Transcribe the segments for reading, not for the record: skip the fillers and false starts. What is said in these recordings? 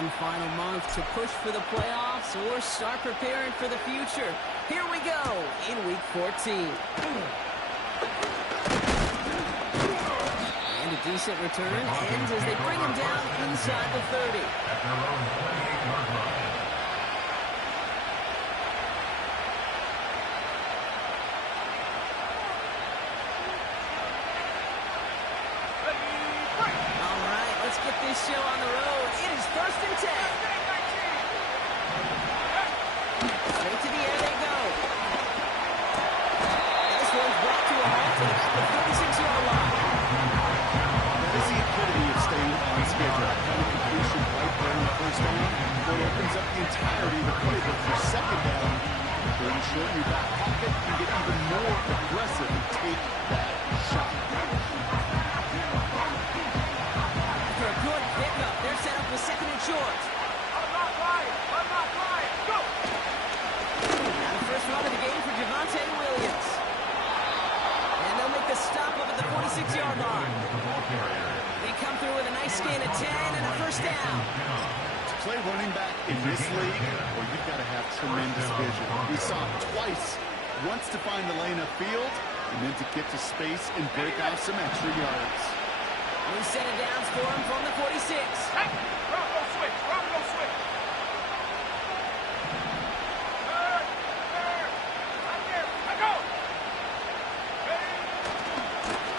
One final month to push for the playoffs or start preparing for the future. Here we go in Week 14. And a decent return ends as they bring him down inside the 30. All right, let's get this show on the road. It is 1st and 10. Straight to the air they go. This one's brought to a halt at the 36-yard line. That is the epitome of staying on schedule. Having completion right there on the first down, but it opens up the entirety of the playbook for second down. Third and short in your back pocket, you get even more aggressive and take that shot. For a good pickup, they're set up with 2nd and short. I'm not lying. Go! Now the first run of the game for Javonte Williams. And they'll make the stop up at the 46-yard line. They come through with a nice gain of 10 and a first down. To play running back in this league, well, you've got to have tremendous vision. We saw it twice. Once to find the lane upfield, and then to get to space and break off some extra yards. New set of downs for him from the 46. Hey! Bronco switch! Right there! I go!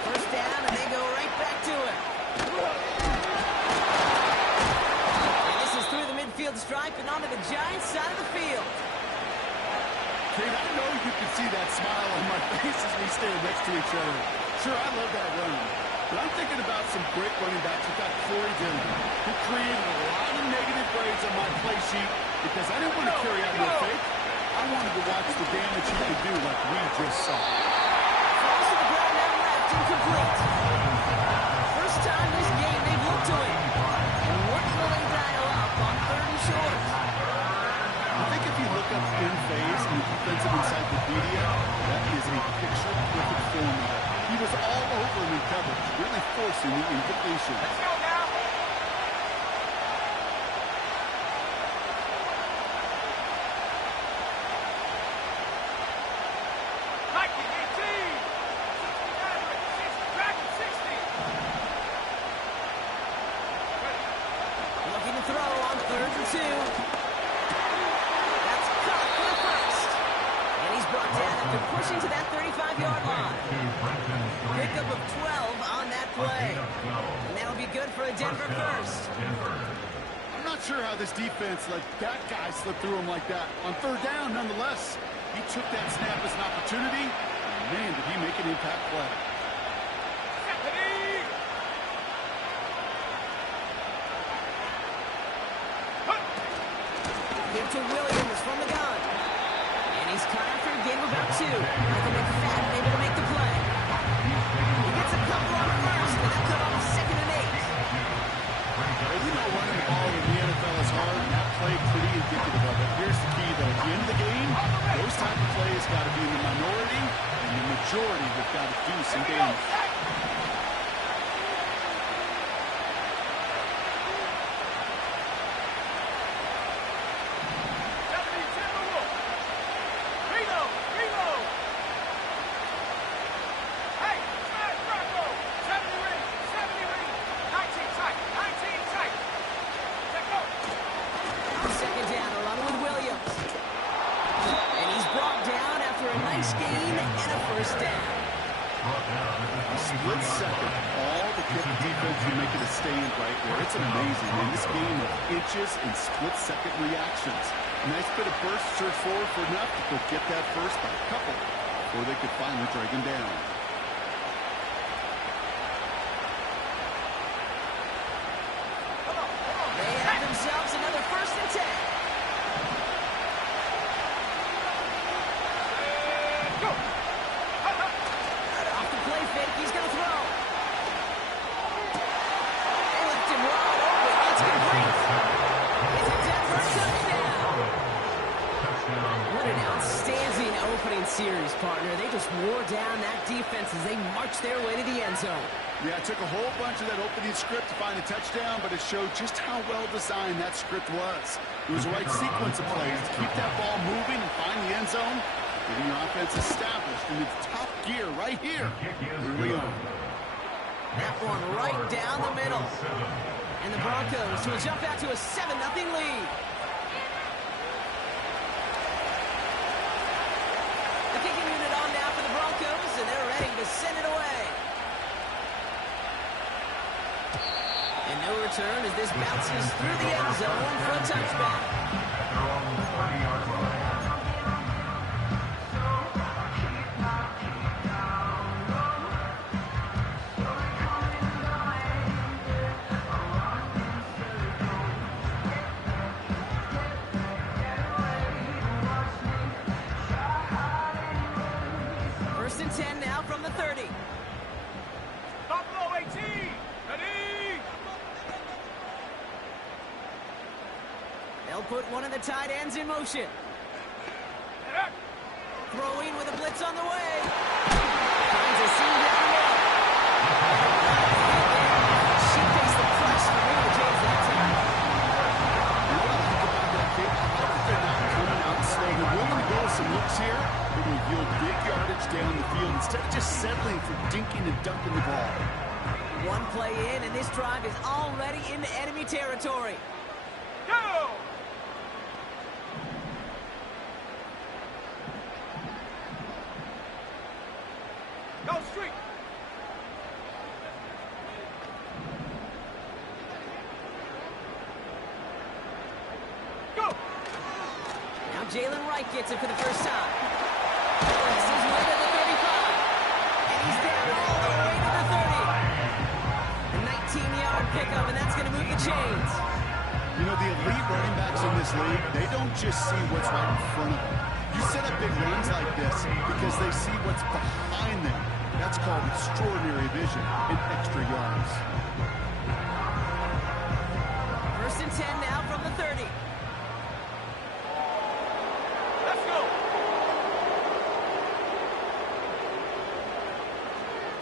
First down, and they go right back to it. And this is through the midfield stripe and onto the Giants' side of the field. Kate, I know you can see that smile on my face as we stand next to each other. Sure, I love that run. But I'm thinking about some great running backs. We've got Corey Dillon, who created a lot of negative grades on my play sheet because I didn't want to carry out no fake. I wanted to watch the damage he could do like we just saw. Falls to the ground down left, incomplete. First time this game they've looked to him. And what will they dial up on 3rd and short? I think if you look up in phase and the defensive encyclopedia, that is a picture-perfect formula. He was all over him in coverage, really forcing the incompletion. Let's go now! Nike 18! 60! Looking to throw on 3rd and 2. That's caught for the first. And he's brought down after pushing to that 35-yard line. Pickup of 12 on that play. And that'll be good for a Denver first. I'm not sure how this defense let that guy slip through him like that. On 3rd down, nonetheless, he took that snap as an opportunity. And man, did he make an impact play. Give to Williams from the gun. And he's cut after a gain of about 2. Michael McFadden able to make the play. He gets a couple on first, and that cut off 2nd and 8. Well, you know running the ball in the NFL is hard, and that play pretty indicative of it. Here's the key, though. At the end of the game, those type of plays got to be in the minority, and the majority have got to do some damage. Second down, a run with Williams. And he's brought down after a nice gain and a first down. Split second, all the defense you make it a stand right there. It's amazing, man. This game of inches and split second reactions. Nice bit of burst, search forward for enough to go get that first by a couple before they could finally drag him down. They have themselves another 1st and 10. Off the play fake, he's going to throw. They left him wide open. It's complete. It's a Denver touchdown. What an outstanding opening series, partner. They just just wore down that defense as they marched their way to the end zone. Yeah, it took a whole bunch of that opening script to find a touchdown, but it showed just how well designed that script was. It was the right sequence of plays to keep that ball moving and find the end zone, getting your offense established in its top gear right here early on. That one right down the middle. And the Broncos will jump out to a 7-0 lead. The kicking unit on now for the Broncos, and they're ready to send it away. And no return as this bounces through the end zone for a touchback. First and 10 now from the 30. Buffalo 18. Ready? They'll put one of the tight ends in motion. Throwing with a blitz on the way. Finds a seam down the middle. She faced the crush for Raymond James that time. You know what I like about that kick? I think they're not coming out slow. They're willing to go with some looks here. It will yield big yardage down the field instead of just settling for dinking and dunking the ball. One play in, and this drive is already into enemy territory. Go! Go street! Go! Now Jalen Wright gets it for the first time. This is way to the 35. And he's down all the way to the 30. A 19-yard pickup, and that's going to move the chains. You know, the elite running backs in this league, they don't just see what's right in front of them. You set up big runs like this because they see what's behind them. That's called extraordinary vision and extra yards. First and 10 now from the 30. Let's go!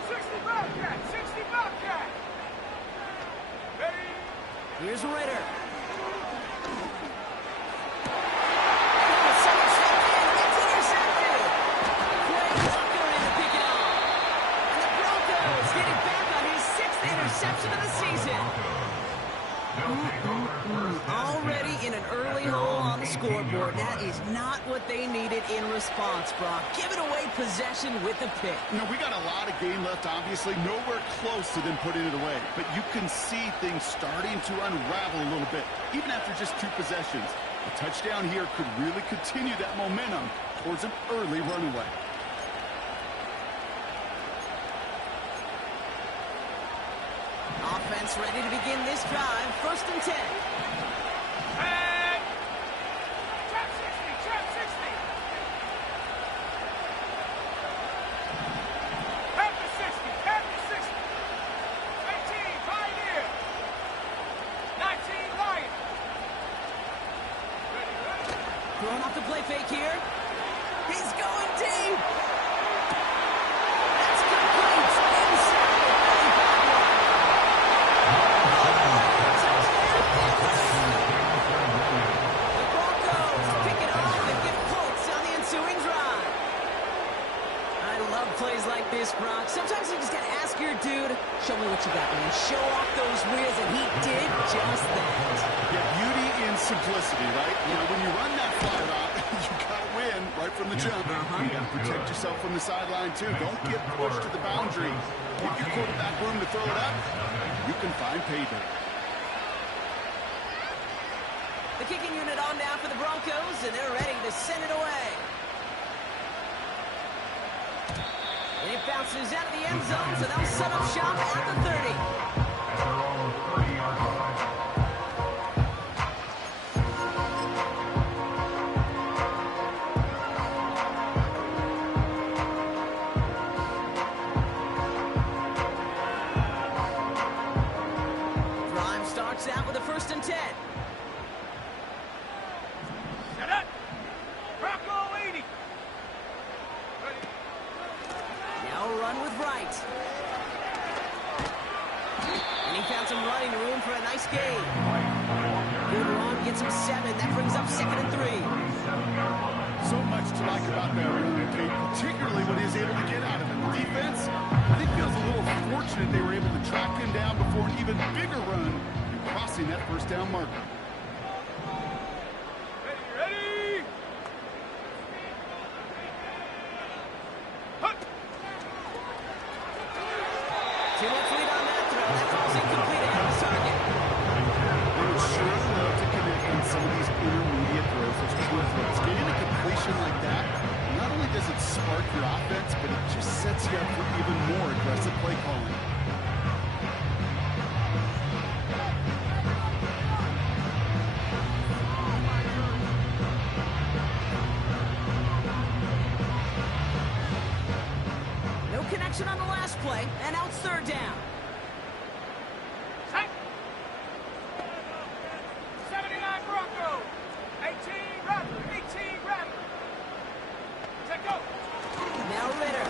60 Bobcat! 60 Bobcat! Ready? Here's Ritter. Interception of the season. Already in an early hole on the scoreboard. That is not what they needed in response, Brock. Giving away possession with the pick. You know, we got a lot of game left, obviously. Nowhere close to them putting it away. But you can see things starting to unravel a little bit, even after just 2 possessions. A touchdown here could really continue that momentum towards an early runaway. Offense ready to begin this drive. First and 10. And trap 60, trap 60. Half to 60, half to 60. 18, Pioneer. 19, Lion. Ready, ready. Throwing off the play fake here. He's going deep. That's complete. Inside the 35-yard. The Broncos pick it off and get points on the ensuing drive. I love plays like this, Brock. Sometimes you just gotta ask your dude, show me what you got, man. Show off those wheels, and he did just that. Yeah, beauty in simplicity, right? You know, when you run that fly route, you gotta win right from the jump. You gotta protect yourself from the sideline, too. Don't get pushed to the boundary. Give your quarterback room to throw it up. You can find paydirt. The kicking unit on now for the Broncos, and they're ready to send it away. And it bounces out of the end zone, so they'll set up shop at the 30. Drive starts out with a first and 10. Set up. Bronco 80. Ready. run with Wright. And he found some running room for a nice gain. Good run, gets him 7. That brings up 2nd and 3. So much to like about that run, Kate, particularly what he was able to get out of it. The defense, I think, feels a little fortunate they were able to track him down before an even bigger run and crossing that first down marker. Ready? 2 left lead on that throw. That ball's incomplete ahead of his target. They would sure love to connect on some of these intermediate throws, those true throws. Getting a completion like that, not only does it spark your offense, but it just sets you up for even more aggressive play calling. No connection on the last play, and now it's 3rd down. Set. 79 Bronco. 18 Raptor. 18 Raptor. Set go. Now Ritter.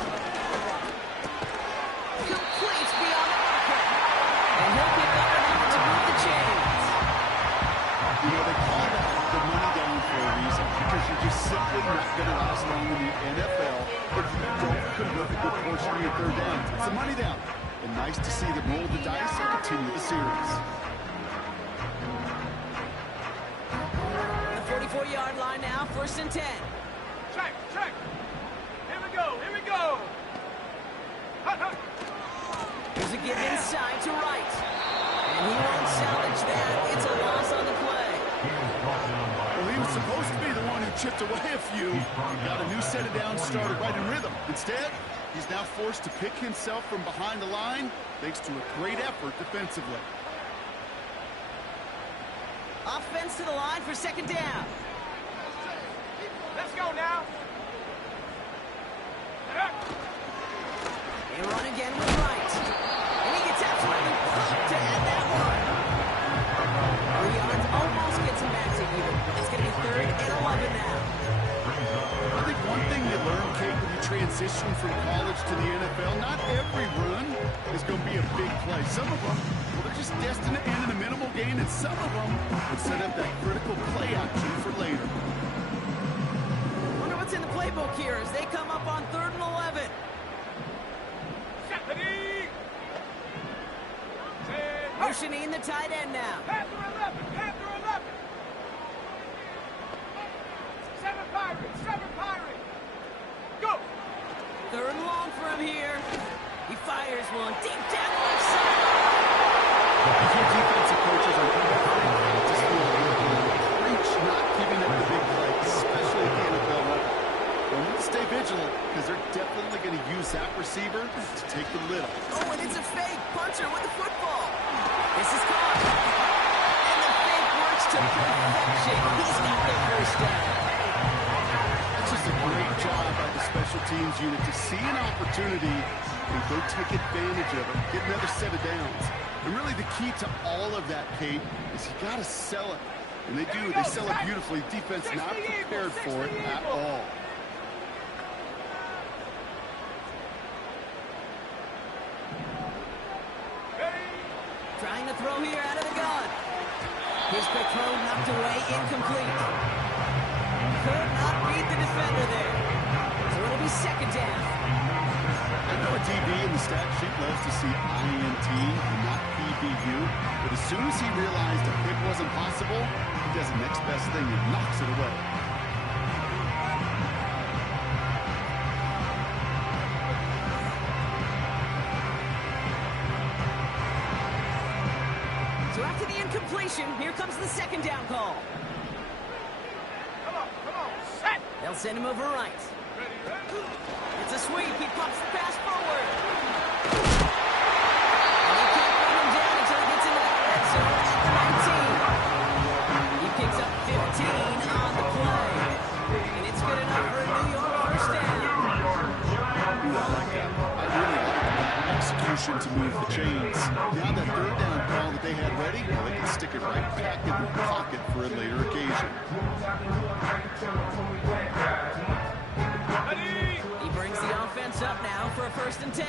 Completes beyond the marker. And he'll pick up enough to move the chains. You know, they call that the money down for a reason, because you're just simply not going to last long in the NFL if you don't convert a good portion of your 3rd downs. It's a money down. And nice to see them roll the dice and continue the series. The 44-yard line now, 1st and 10. Check. Here we go. Hut. Here's a give inside to Wright. And he won't salvage that. It's a loss on the play. Well, he was supposed to be the one who chipped away a few. He got a new set of downs started right in rhythm. Instead, he's now forced to pick himself from behind the line thanks to a great effort defensively. Offense to the line for 2nd down. Let's go now. They run again with Wright. And he gets absolutely pumped to end that one. 3 yards almost gets him back to even. It's going to be 3rd and 11 now. I think one thing you learn, Kate, when you transition from college to the NFL, not every run is going to be a big play. Some of them, well, they're just destined to end in a minimal gain, and some of them would set up that critical play action for later. Wonder what's in the playbook here as they come up on 3rd and 11. Set ready. Motioning the tight end now. Panther 11. 7 Pirates. Go. 3rd and long for him here. He fires one deep down left side. If your defensive coaches are just preach not giving up the big play, especially at the NFL level. They need to stay vigilant because they're definitely going to use that receiver to take the lid off. Oh, and it's a fake. Punter with the football. This is caught. And the fake works to perfection. He's got the 1st down. That's just a great job by the special teams unit to see an opportunity and go take advantage of it, get another set of downs. And really the key to all of that, Kate, is you got to sell it. And they do. They sell it beautifully. Defense not prepared for it at all. Trying to throw here out of the gun. His quick throw knocked away, incomplete. Could not beat the defender there. So it'll be 2nd down. I know a DB in the stat sheet loves to see INT and not PBU, but as soon as he realized a pick wasn't possible, he does the next best thing and knocks it away. So after the incompletion, here comes the 2nd down call. Come on. Set. They'll send him over right. Ready. It's a sweep. He pops the pass forward. And he can't bring him down until he gets into that red zone at the 19. He picks up 15 on the play. And it's good enough for a New York 1st down. I like that. I really like that execution to move the chains. Now that 3rd down call that they had ready, well, they can stick it right back in the pocket for a later occasion. Ready. He brings the offense up now for a 1st and 10.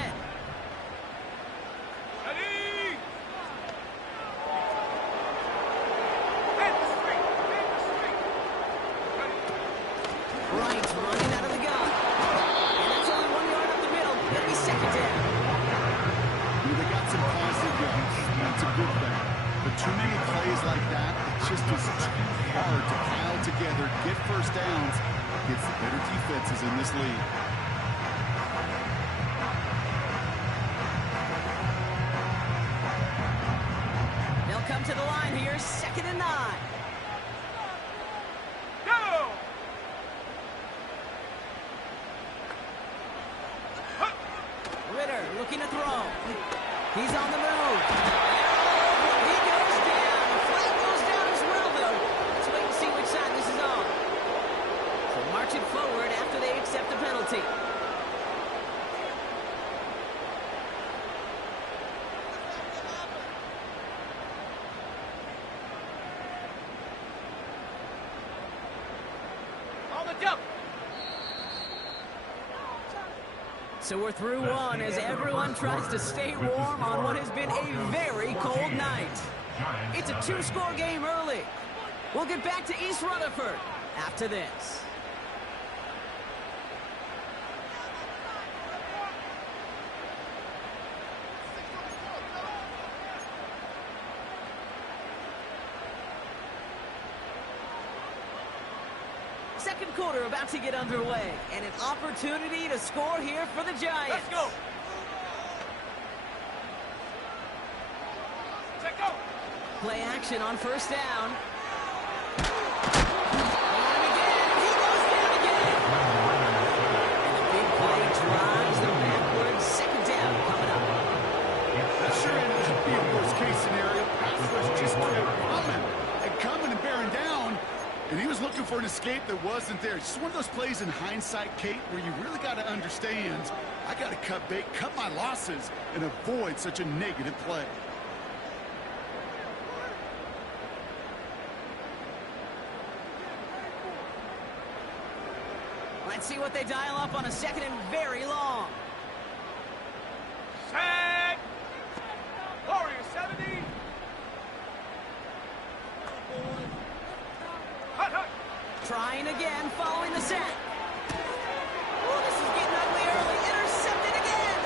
Ready? Right, running out of the gun. And that's only 1 yard up the middle. It'll be 2nd down. They got some positive yards. That's a good thing. But too many plays like that, it just is too hard to pile together, get 1st downs against the better defenses in this league. They'll come to the line here, 2nd and 9. Go! Ritter looking to throw. He's on the move. He goes down. The flag goes down as well, though. Let's wait and see which side this is on. So marching forward after they accept the penalty. On the jump. So we're through one as everyone tries to stay warm on what has been a very cold night. It's a 2-score game early. We'll get back to East Rutherford after this. Second quarter about to get underway, and an opportunity to score here for the Giants. Let's go. Check go. Play action on 1st down. And again, he goes down again. And the big play drives them backwards. 2nd down coming up. That sure ended up being a worst-case scenario. Pass rush just kept coming and bearing down. And he was looking for an escape that wasn't there. It's just one of those plays in hindsight, Kate, where you really got to understand, I got to cut bait, cut my losses, and avoid such a negative play. Let's see what they dial up on a 2nd and very long. Set. Warrior 70. Hut, hut. Trying again following the sack. Oh, this is getting ugly early. Intercepted again.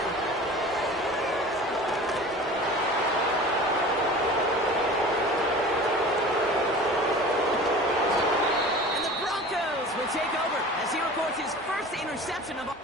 And the Broncos will take over as he records his 1st interception of all.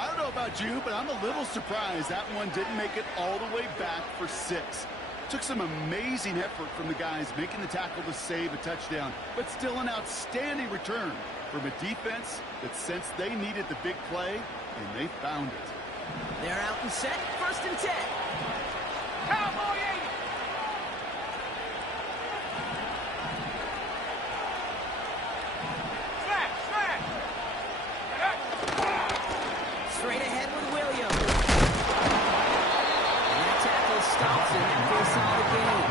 I don't know about you, but I'm a little surprised that one didn't make it all the way back for 6. Took some amazing effort from the guys making the tackle to save a touchdown, but still an outstanding return from a defense that sensed they needed the big play, and they found it. They're out and set. 1st and 10. Cowboy 80. Slash, slash. Straight ahead with Williams. And that tackle stops him after a solid gain.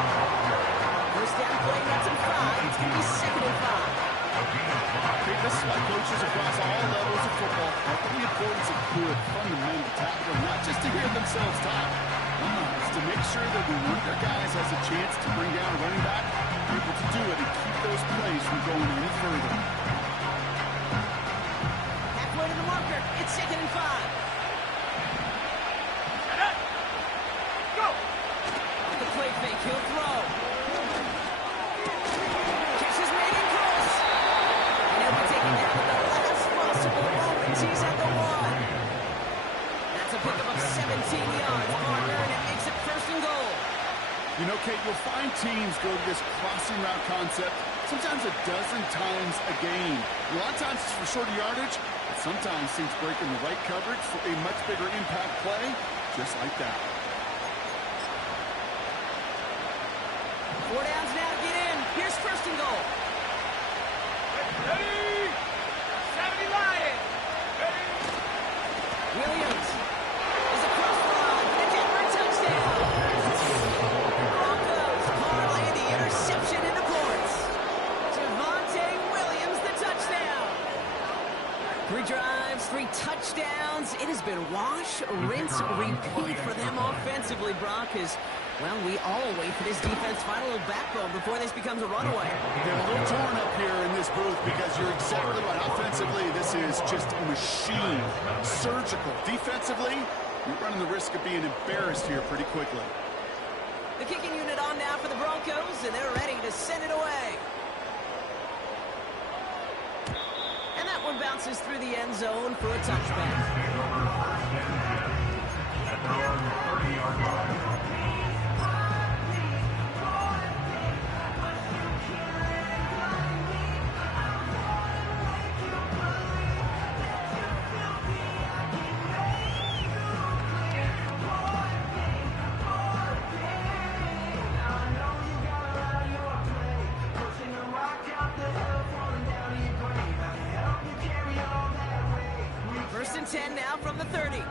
1st down play, that's him 5. It's going to be 2nd and 5. Okay, this is why coaches across all levels of football, the importance of good fundamental tackling, not just to hear themselves talk. It's to make sure that when one of their guys has a chance to bring down a running back, they're able to do it and keep those plays from going any further. Halfway to the marker. It's 2nd and 5. Go! Off the play fake. He'll throw. Catch is made in close. And he'll be taken down at the last possible moment. He's at the 1. That's a pickup of 17 yards, partner, and it makes it 1st and goal. You know, Kate, you'll find teams go to this crossing route concept sometimes a dozen times a game. A lot of times it's for shorter yardage, but sometimes teams break in the right coverage for a much bigger impact play, just like that. 4 downs now to get in. Here's 1st and goal. Ready! 70 Lions! Ready! Williams is across the line for the Denver touchdown. Broncos parlay the interception into points. Javonte Williams, the touchdown. 3 drives, 3 touchdowns. It has been wash, rinse, repeat for them offensively, Brock, as, well, we all wait for this defense to find a little backbone before this becomes a runaway. They're a little torn up here in this booth because you're exactly right. Offensively, this is just a machine. Surgical. Defensively, you're running the risk of being embarrassed here pretty quickly. The kicking unit on now for the Broncos, and they're ready to send it away. And that one bounces through the end zone for a touchback. First and 10 now from the 30.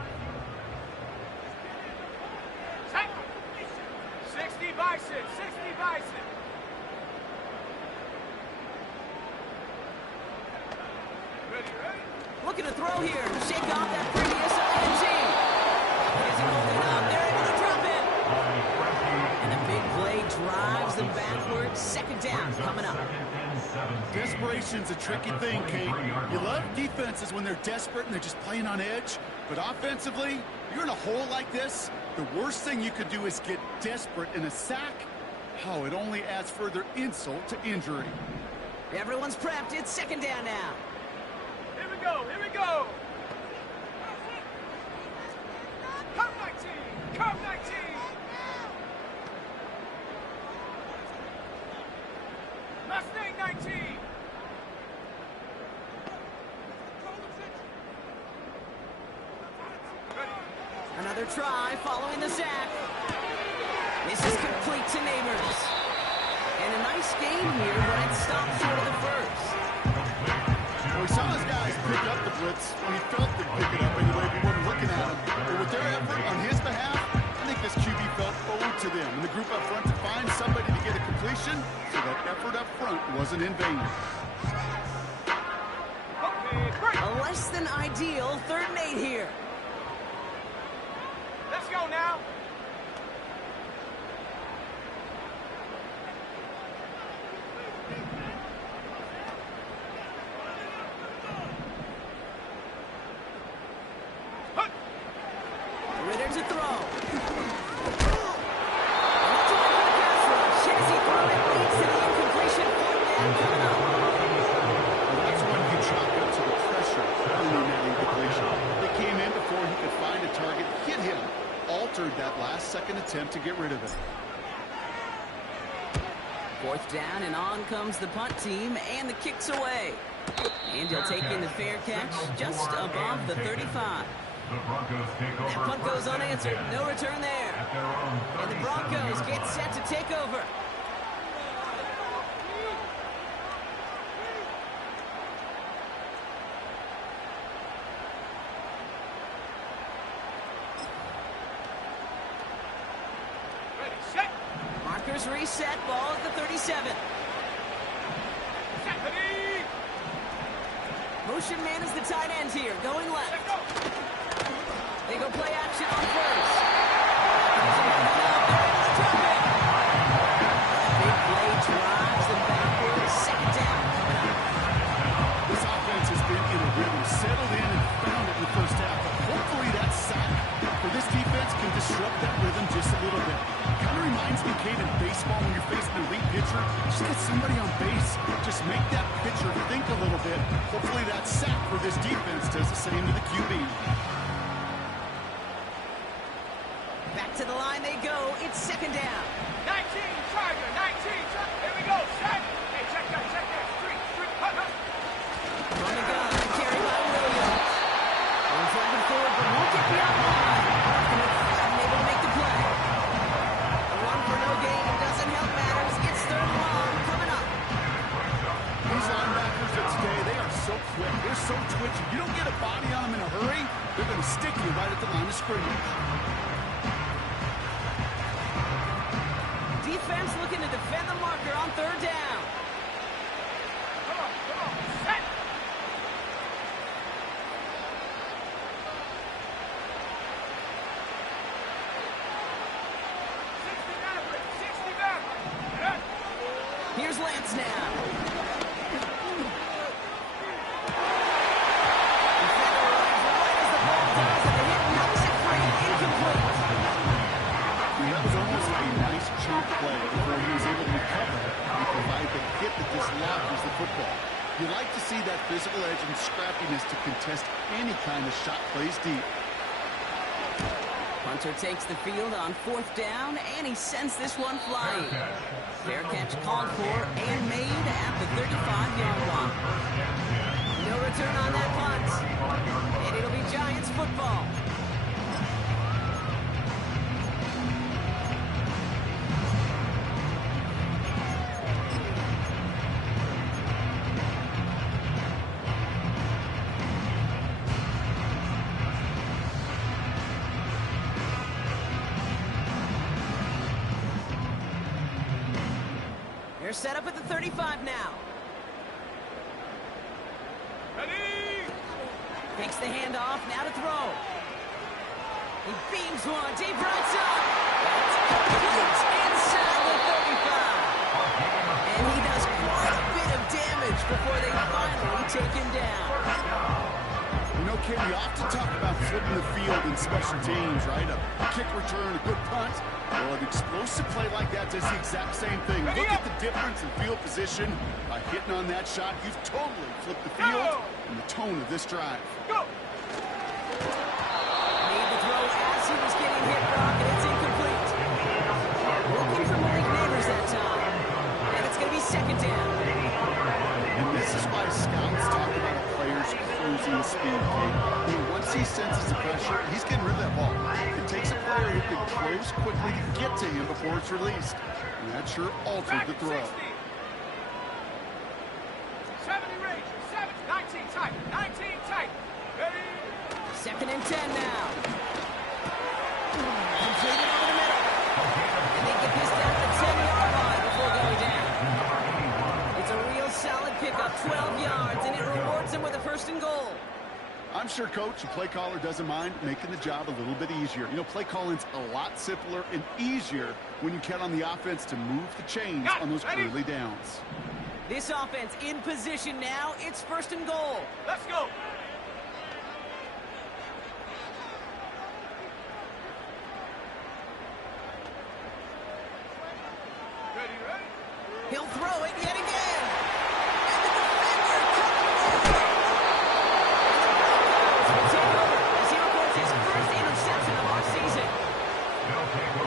Set! 60 Bison! 60 Bison! Ready, ready? Looking to throw here. Shake off that previous ING. Is he holding up? They're able to drop it. And the big play drives them backwards. 2nd down coming up. Desperation's a tricky thing, Kate. You love defenses when they're desperate and they're just playing on edge. But offensively, you're in a hole like this, the worst thing you could do is get desperate in a sack. Oh, it only adds further insult to injury. Everyone's prepped. It's 2nd down now. Here we go, here we go! Come 19! Come 19! Mustang 19! Another try following the sack. This is complete to Neighbors. And a nice game here, but it stopped short of the 1st. Well, we saw his guys pick up the blitz when he felt they'd pick it up anyway, but wasn't looking at him. But with their effort on his behalf, I think this QB felt owed to them. And the group up front to find somebody to get a completion, so that effort up front wasn't in vain. A less than ideal 3rd and 8 here. Let's go now! Ritter to throw. As he threw it, leads to the incompletion. 4th down coming up. That's when you chalk up to the pressure earning that incompletion. They came in before he could find a target, hit him, altered that last-second attempt to get rid of it. 4th down, and on comes the punt team, and the kick's away. And he'll take in the fair catch just above the 35. That punt goes unanswered. No return there. And the Broncos get set to take over. Ready, set! Markers reset. Ball at the 37. Set, ready! Motion man is the tight end here, going left. Let's go! To the line they go. It's second down. 19, Charger, 19, Charger. Here we go, set. Hey, check that, street, hut, hut. From the gun, carried by Williams. He's driving forward, but won't get beyond the line. Unable to make the play. A run for no gain doesn't help matters. It's third and long coming up. These linebackers of today, they are so quick. They're so twitchy. You don't get a body on them in a hurry, they're going to stick you right at the line of scrimmage. Defense looking to defend the marker on third down. Come on, set. Here's Lance now. That was almost a nice chunk play before he was able to recover and provide the hit that dislodges the football. You like to see that physical edge and scrappiness to contest any kind of shot plays deep. Punter takes the field on fourth down, and he sends this one flying. Fair catch called for and made at the 35-yard line. No return on that punt, and it'll be Giants football. They're set up at the 35 now. Ready? Takes the handoff, now to throw. He beams one, deep right side. That's complete inside the 35. And he does quite a bit of damage before they finally take him down. You know, Ken, we often talk about flipping the field in special teams, right? A kick return, a good punt. Well, an explosive play like that does the exact same thing. Look at the difference in field position. By hitting on that shot, you've totally flipped the field and the tone of this drive. Go! Made the throw as he was getting hit, Brock, and it's incomplete. Looking for Malik Neighbors that time. And it's going to be second down. And this is why scouts talk about a player's cruising speed. You know, once he senses the pressure, he's getting rid of that ball. It takes a player who can close quickly to get to him before it's released. And that sure altered the throw. 70 range, 19 tight, 19 tight. Ready? Second and 10 now. Completed over the middle. And they get this down to the 10-yard line before going down. It's a real solid pickup, 12 yards, and it rewards them with a first and goal. I'm sure, Coach, the play caller doesn't mind making the job a little bit easier. You know, play calling's a lot simpler and easier when you count on the offense to move the chains on those early downs. This offense in position now. It's first and goal. Let's go. Ready? He'll throw it yet again. And the defender comes will take over as he records his first interception of our season.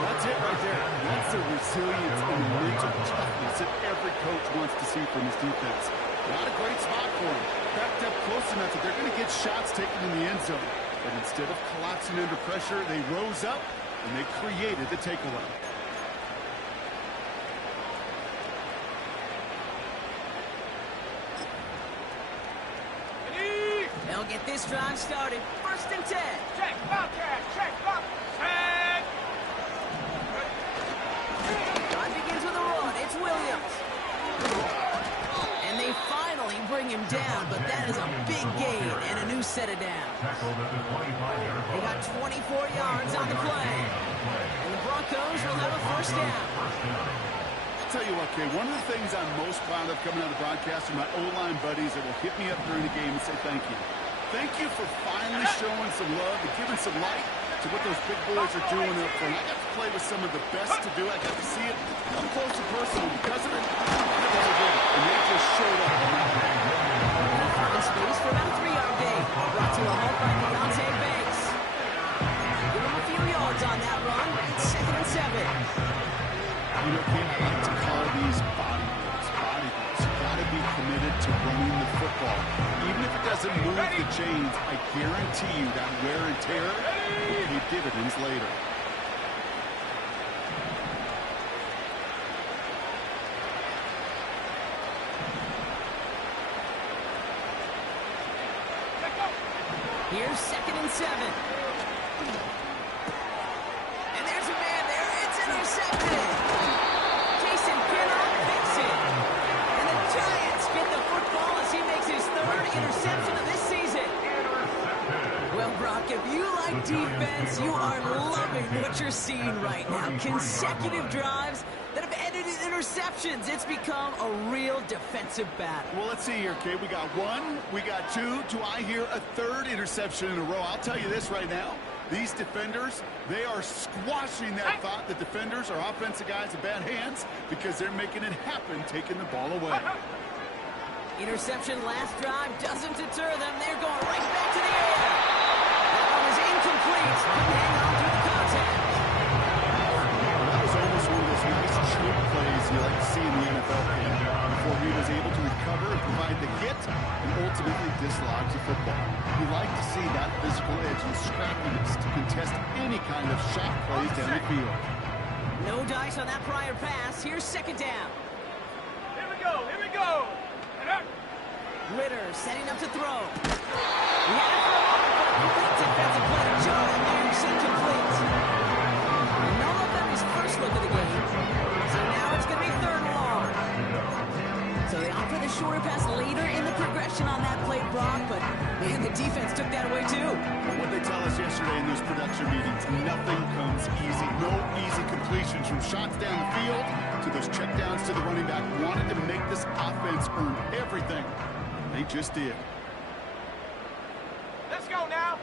That's it right there. That's the resilience and mental toughness that every coach wants to see from his defense. Not a great spot for him. Backed up close enough that they're going to get shots taken in the end zone. But instead of collapsing under pressure, they rose up and they created the takeaway. Ready? They'll get this drive started. First and 10. Check, Bobcat, check, Bob. Set. Drive begins with a run. It's Williams. And they finally bring him down, but that is a big gain and a new set of downs. They got 24 yards on the play. And the Broncos will have a first down. I'll tell you what, Kay, one of the things I'm most proud of coming out of the broadcast are my O-line buddies that will hit me up during the game and say thank you. Thank you for finally showing some love and giving some light to what those big boys are doing up front. I got to play with some of the best to do it. I got to see it up close and personal. Because of it, it was good. And they just showed up on that day. In space for about a 3-yard gain. Brought to a halt by Deontay Banks. Give him a few yards on that run. It's 7. You know, Ken, I like to call these body blows. Body blows. You got to be committed to running the football. Even if it doesn't move the chains, I guarantee you that wear and tear will pay dividends later. Here's 2nd and 7. And there's a man there. It's intercepted. Jason Pinnock picks it. And the Giants get the football as he makes his 3rd interception of this season. Well, Brock, if you like defense, you are loving what you're seeing right now. Consecutive drives that have ended in interceptions. It's become a real defensive battle. Well, let's see here, Kate. We got 1, we got 2. Do I hear a 3rd interception in a row? I'll tell you this right now. These defenders, they are squashing that thought that defenders are offensive guys in bad hands because they're making it happen, taking the ball away. Interception last drive doesn't deter them. They're going right back to the air. That one is incomplete. Hang on through the contact. That was almost one of those nice chip plays you like to see in the NFL game before he was able to recover and provide the hit and ultimately dislodge the football. You like to see that physical edge and scrappiness to contest any kind of shot plays down the field. No dice on that prior pass. Here's 2nd down. Here we go, here we go. Ritter setting up to throw. He had it for a moment, but a great defensive play to Joe, and there's incomplete. And no look on his first look of the game. So now it's going to be 3rd and long. So they offer the shorter pass later in the progression on that play, Brock, but man, the defense took that away too. What they tell us yesterday in those production meetings, nothing comes easy. No easy completions from shots down the field to those checkdowns to the running back. Wanted to make this offense earn everything. They just did. Let's go now.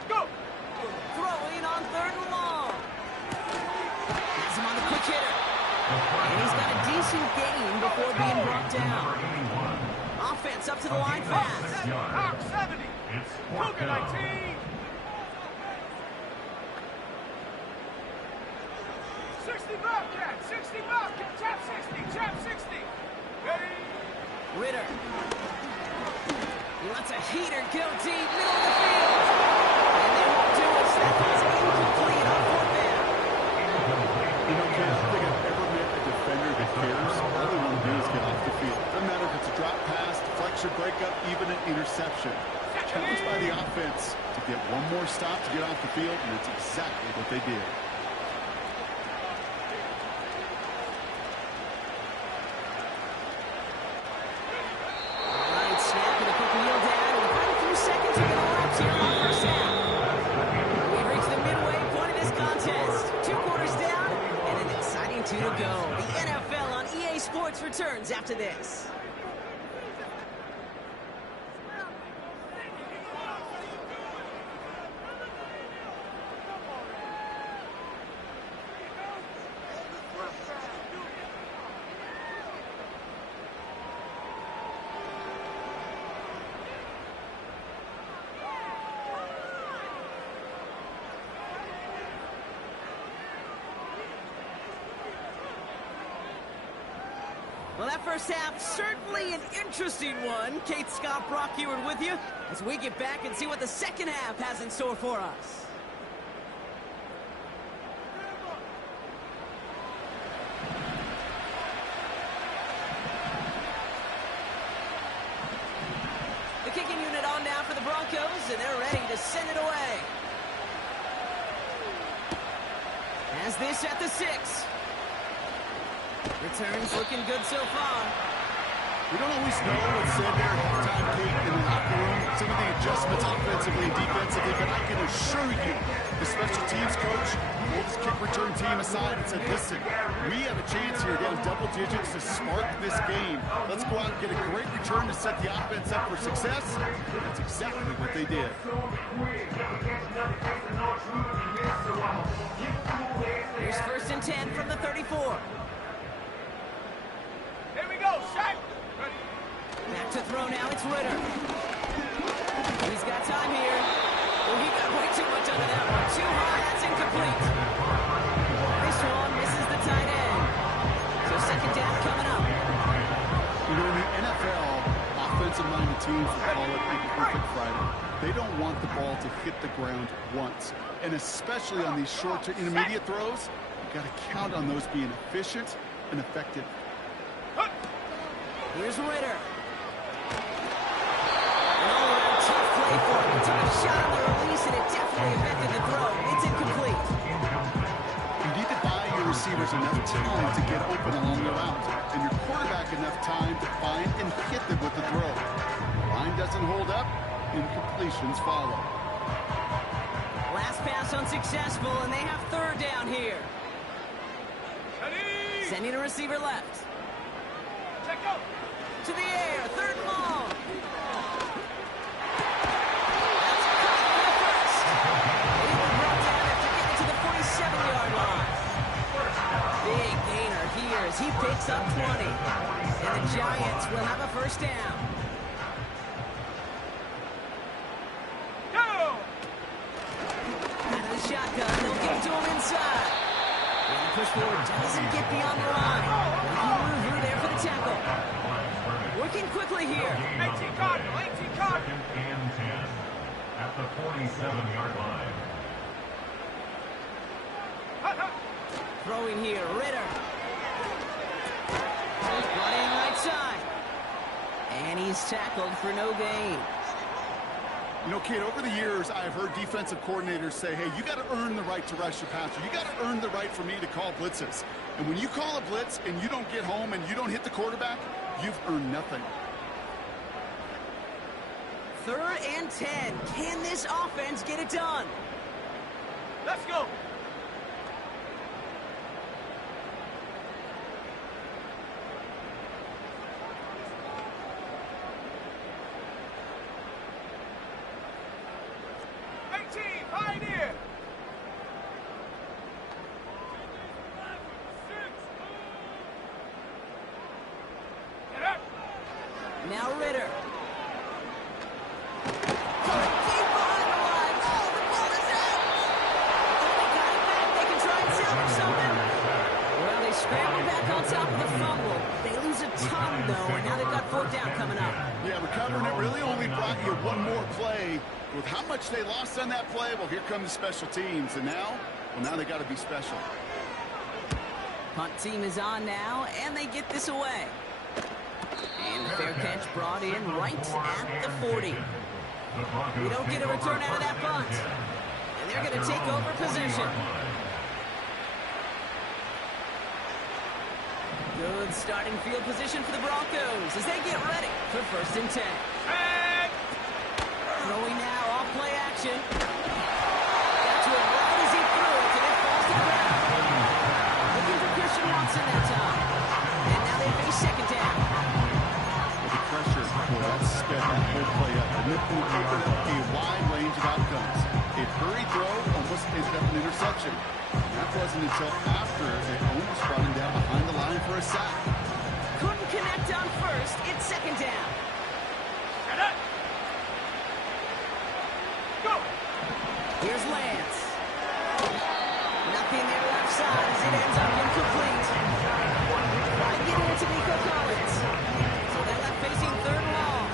Let's go. Throwing on 3rd and long. Has him on the quick hitter. And he's got a decent gain before being brought down. Offense up to the line fast. Hawk 70. Cougar 19. 60 Bobcat, 60 Bobcat, tap 60, tap 60. Ready? Ritter. He lets a heater go deep, middle of the field. And they won't do it. So that was incomplete on 4th down. You know, Ken, I don't think I've ever met a defender that cares. All they want to do is get off the field. Doesn't matter if it's a drop pass, deflection, breakup, even an interception. Challenged by the offense to get one more stop to get off the field, and it's exactly what they did. Returns after this. Well, that first half, certainly an interesting one. Kate, Scott, Brock Ewart with you as we get back and see what the second half has in store for us. The kicking unit on now for the Broncos, and they're ready to send it away. As this at the 6. Returns looking good so far. We don't always know what's said there at halftime, Kate, in the locker room. Some of the adjustments offensively and defensively, but I can assure you, the special teams coach pulled his kick return team aside and said, listen, we have a chance here down double digits to spark this game. Let's go out and get a great return to set the offense up for success. That's exactly what they did. Here's 1st and 10 from the 34. Here we go, set. Back to throw now, it's Ritter. He's got time here. Oh, he got way too much under that one. Too high, that's incomplete. This one misses the tight end. So second down coming up. You know, in the NFL, offensive-minded teams will call it a perfect Friday. They don't want the ball to hit the ground once. And especially on these short to intermediate throws, you've got to count on those being efficient and effective. Here's Ritter. An all-around tough play for him. He took a shot on the release, and it definitely affected the throw. It's incomplete. You need to buy your receivers enough time to get open along the route, and your quarterback enough time to find and hit them with the throw. Line doesn't hold up, incompletions follow. Last pass unsuccessful, and they have third down here. Ready? Sending a receiver left. Check out. To the air, third and long. Big gainer here as he picks up 20. And the Giants will have a first down. Go! Out of the shotgun, they'll get to him inside. And the push forward doesn't get beyond the line. Maneuver there for the tackle. Working quickly here. 18 Cardinal, 18 Cardinal. And 10 at the 47-yard line. Throwing here, Ritter. Running right side. And he's tackled for no gain. You know, kid, over the years, I've heard defensive coordinators say, hey, you got to earn the right to rush your passer. You got to earn the right for me to call blitzes. And when you call a blitz and you don't get home and you don't hit the quarterback, you've earned nothing. Third and 10. Can this offense get it done? Let's go. Pioneer! Now Ritter. Deep behind the line. Oh, the ball is out! Oh, they got it back. They can try and salvage something. Well, they scramble back on top of the fumble. They lose a ton, though, and now they've got fourth down coming up. Yeah, recovering it really only brought you one more play. With how much they lost on that play, well, here come the special teams. And now, well, now they got to be special. Punt team is on now, and they get this away. And the fair catch brought in right at the 40. We don't get a return out of that punt. And they're going to take over possession. Good starting field position for the Broncos as they get ready for first and 10. Throwing now off play action. Got to it right as he threw it, and it falls to the ground. Looking for Christian Watson that time. And now they face second down. The pressure, boy, that's sped that whole play up. And it opened up a wide range of outcomes. A hurry throw almost ended up an interception. That wasn't until after it almost brought him down behind the line for a sack. Couldn't connect on first. It's second down. Here's Lance. Nothing there left side as it ends up incomplete. Trying to get it into Nico Collins. So they're left facing third and long.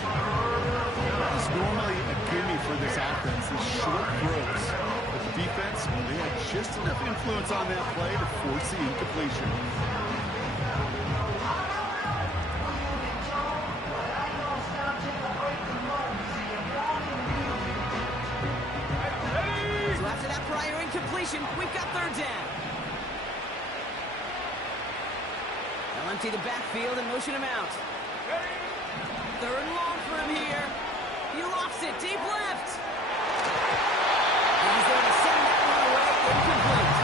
It's normally a gimme for this offense, these short throws. But the defense, well, they had just enough influence on that play to force the incompletion. We've got third down. They'll empty the backfield and motion him out. Third and long for him here. He lost it deep left. He's there to send that one away. Incomplete.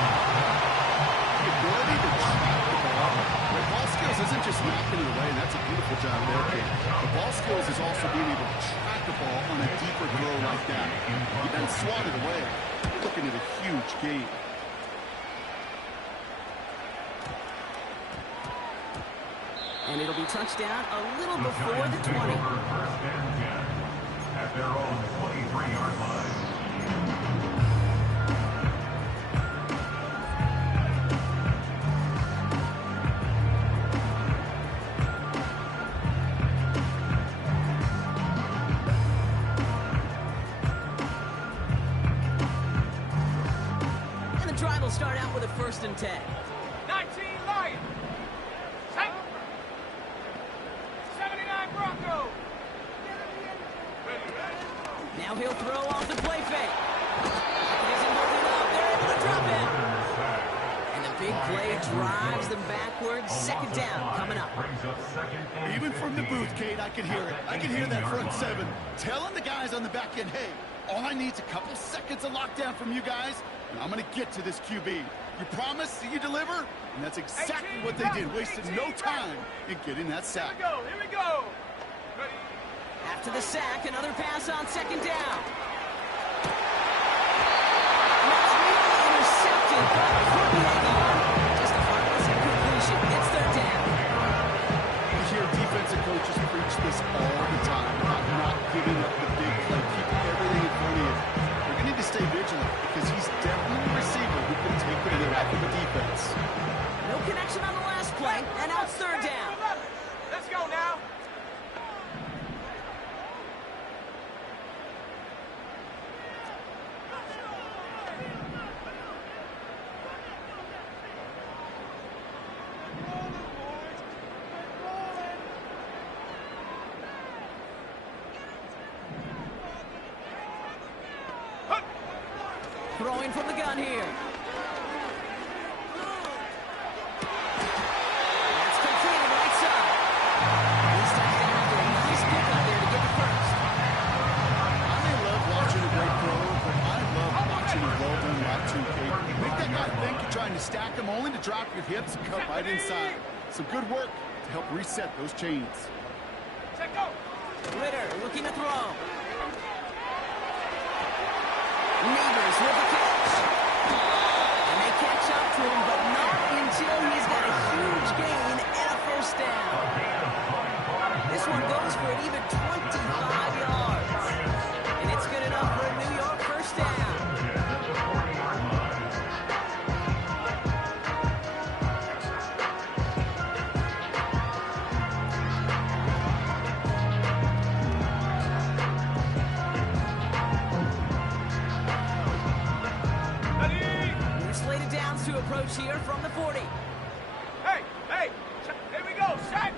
The ability to track the ball. The ball skills isn't just knocking it away, and that's a beautiful job there, kid. The ball skills is also being able to track the ball on a deeper throw like that. You've been swatted away. Looking at a huge gain. And it'll be touchdown a little before the 20. at their own 23-yard line. And the drive will start out with a 1st and 10. 19 Lions. Set. 79 Broncos. Now he'll throw off the play fake. He isn't holding up. They're able to drop him. And the big play drives them backwards. 2nd down coming up. Even from the booth, Kate, I can hear it. I can hear that front 7 telling the guys on the back end, hey, all I need is a couple seconds of lockdown from you guys, and I'm going to get to this QB. You promise, you deliver, and that's exactly what they did. Wasted no time in getting that sack. Here we go. Ready? After the sack, another pass on 2nd down. That's nearly intercepted, but could be hanging on. Just a harmless incompletion. It's 3rd down. You hear defensive coaches preach this all the time about not giving up the big play, keeping everything in front of you. You're going to need to stay vigilant because he's definitely a receiver who can take it away from the defense. No connection on the last play, and now it's 3rd down. Let's go now. Throwing from the gun here. That's completed right side. He's touchdown after a nice pick up there to get the 1st. I may love watching a great throw, but I love watching a well-done route too, Kate. Make that guy think you're trying to stack him only to drop your hips and cut right inside. Some good work to help reset those chains. Check go. Ritter looking to throw. Neighbors with the catch. And they catch up to him, but not until he's got a huge gain and a 1st down. This one goes for an even 25 yards. And it's good enough for a New York 1st down. Slated downs to approach here from the 40. Hey, here we go, set.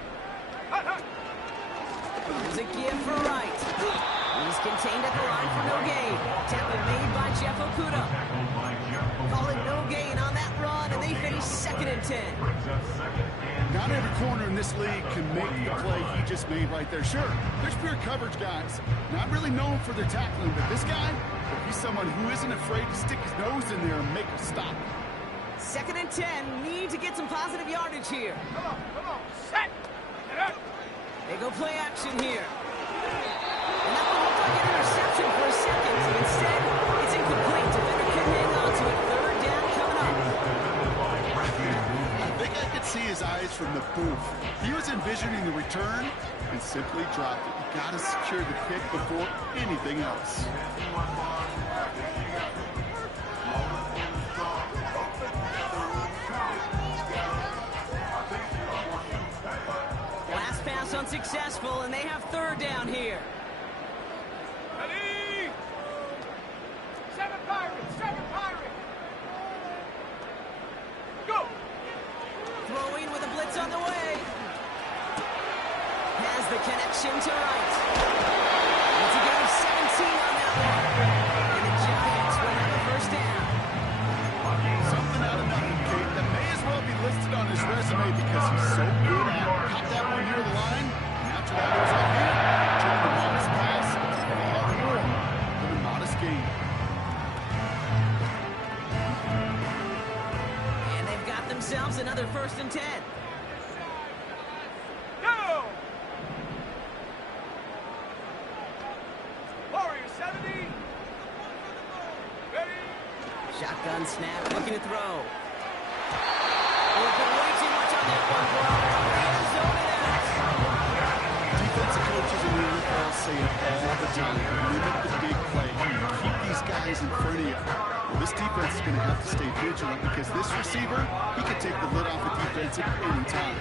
There's a give for Wright. He's contained at the line for no gain. Tackle made by Jeff Okuda. Call it no gain on that run, and they finish 2nd and 10. Not every corner in this league can make the play he just made right there. Sure, there's pure coverage guys. Not really known for their tackling, but this guy, he's someone who isn't afraid to stick his nose in there and make a stop. 2nd and 10. Need to get some positive yardage here. Come on, set. They go play action here. And that one looked like an interception for a second. Instead, it's incomplete. Defender can hang on to it. 3rd down coming up. I think I could see his eyes from the booth. He was envisioning the return and simply dropped it. You got to secure the pick before anything else. Last pass unsuccessful, and they have 3rd down here. Ready? 7 Pirates. Go. Throwing with a blitz on the way. Has the connection to Wright. It's a gain of 17 on that one. And the Giants will have a 1st down. Something out of nothing, Kate, that may as well be listed on his resume because he's so good at it. Caught that one near the line, and after that it was right here. Turned the modest pass and a lot more than a modest gain. And they've got themselves another 1st and 10. Go. Warrior 70. Ready? Shotgun snap, looking to throw. Open way too much on that one, bro. Zone it out. Defensive coaches in the NFL say it all the time. Limit the big play. Keep these guys in front of you. Well, this defense is going to have to stay vigilant because this receiver, he can take the lid off a defense at any time.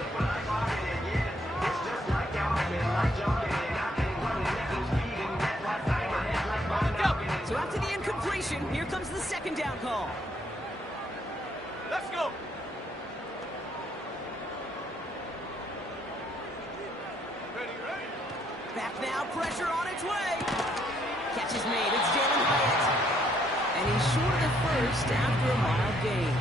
So after the incompletion, here comes the second down call. Let's go. Ready. Back now, pressure on its way. Catch is made, it's Jalen Hyatt. And he's short of the first after a mild gain.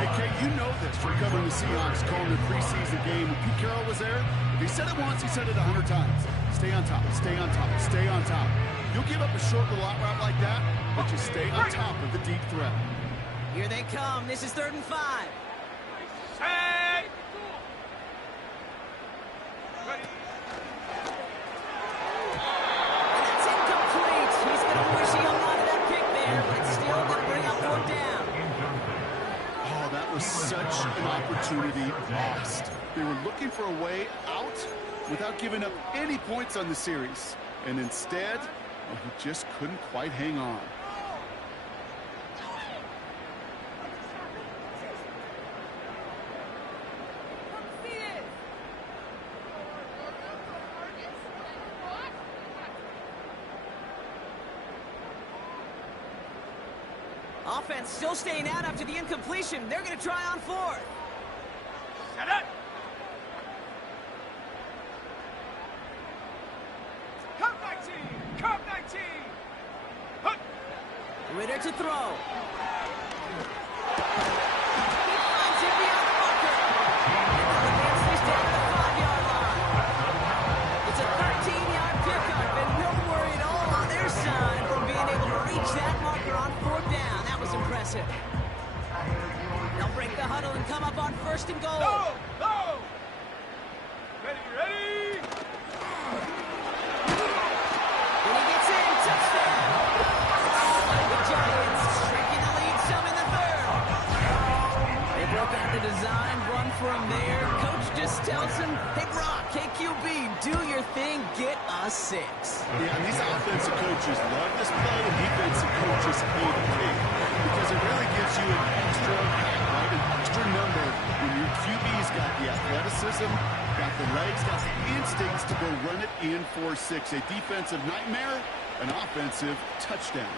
Hey, Kate, you know this from covering the Seahawks, calling the preseason game. When Pete Carroll was there, if he said it once, he said it 100 times. Stay on top, stay on top, stay on top. You'll give up a short little out route like that, but you stay on top of the deep threat. Here they come. This is 3rd and 5. Set. Ready. And that's incomplete. He's going to wish he hung on to that pick there, but it's still going to bring up 4th down. Oh, that was such an opportunity lost. They were looking for a way out without giving up any points on the series. And instead, well, he just couldn't quite hang on. Offense still staying out after the incompletion. They're going to try on 4th. Set it. Come 19. Come 19. Hunt. Ritter to throw. He finds it beyond the marker. And they'll advance this down to the 5-yard line. It's a 13-yard pickup, and no worry at all on their side from being able to reach that marker on 4th down. That was impressive. They'll break the huddle and come up on 1st and goal. Go. Ready. When he gets in, touchdown. The Giants shrinking the lead some in the 3rd. They broke out the design run for him there. Coach just tells him, hey, Brock, KQB, do your thing, get us 6. Yeah, and these offensive coaches love this play, and defensive coaches hate it because it really gives you an extra pack, right? An extra number when your QB's got the athleticism, got the legs, got the instincts to go run it in for 6. A defensive nightmare, an offensive touchdown.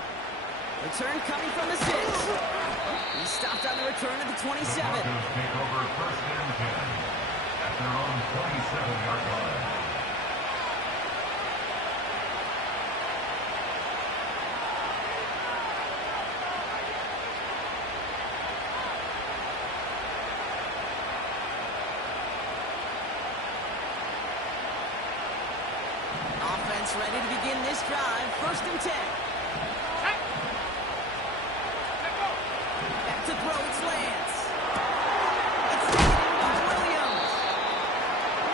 Return coming from the 6. He stopped on the return at the 27. Take over 1st and 10 at their own 27-yard line. Offense ready to begin this drive. 1st and 10. Back to throw, it's Lance. It's taken in by Williams.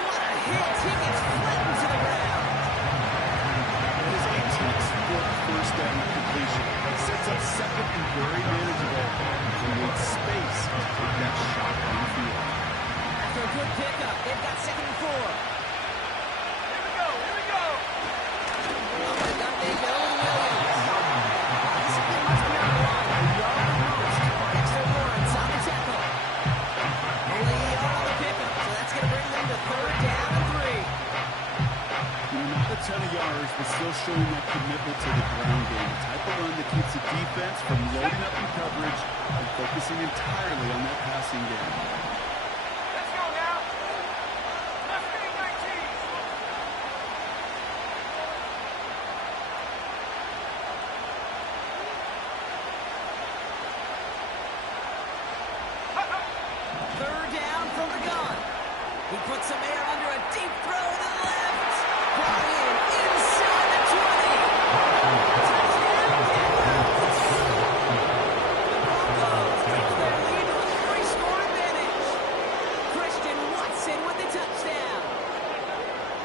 What a hit. He gets flattened to the ground. It is a textbook 1st down completion. It sets up 2nd and very manageable. He needs space to take that shot on the field. After a good pickup, they've got 2nd and 4. Here we go. Up the gun they go with Williams. Extra Lawrence on the tackle. Only a yard on the pickup, so that's going to bring them to 3rd down and 3. Not a ton of yards, but still showing that commitment to the ground game. The type of run that keeps the defense from loading up in coverage and focusing entirely on that passing game. Let's go now. Let's get 19. Third down from the gun. He puts some air under a deep throw to the left. Brought in inside the 20. Touchdown, Denver. The Broncos take their lead to a 3-score advantage. Christian Watson with the touchdown.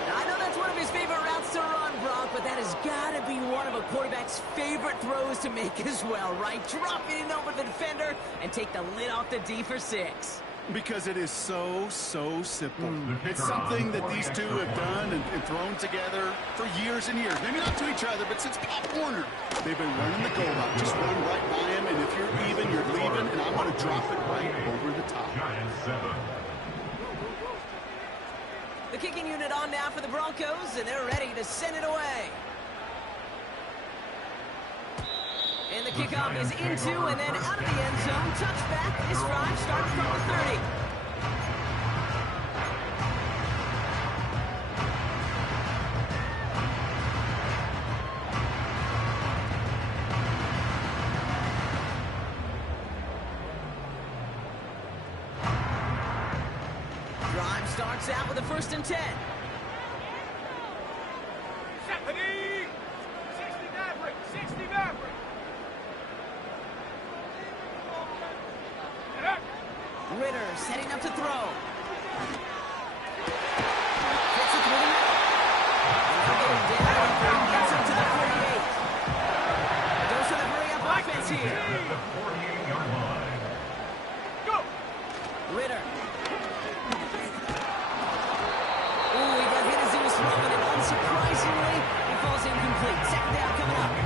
Now, I know that's one of his favorite routes to run, Brock, but that has got to be one of a quarterback's favorite throws to make as well, right? Drop it in over the defender and take the lid off the D for 6. Because it is so simple. It's something that these two have done and thrown together for years and years. Maybe not to each other, but since Pop Warner. They've been running the go route. Just run right by him, and if you're even, you're leaving, and I'm going to drop it right over the top. Giants 7. The kicking unit on now for the Broncos, and they're ready to send it away. And the kickoff is into and then out of the end zone. Touchback. This drive starts from the 30. Drive starts out with a 1st and 10. 60 Maverick. 60 Maverick. Ritter setting up to throw. Gets it through the middle. And they'll get him down after he gets it to the 48. Goes for the hurry-up offense here. At the 48-yard line. Go! Ritter. Ooh, he got hit as he was throwing it. Unsurprisingly, he falls incomplete. 2nd down coming up.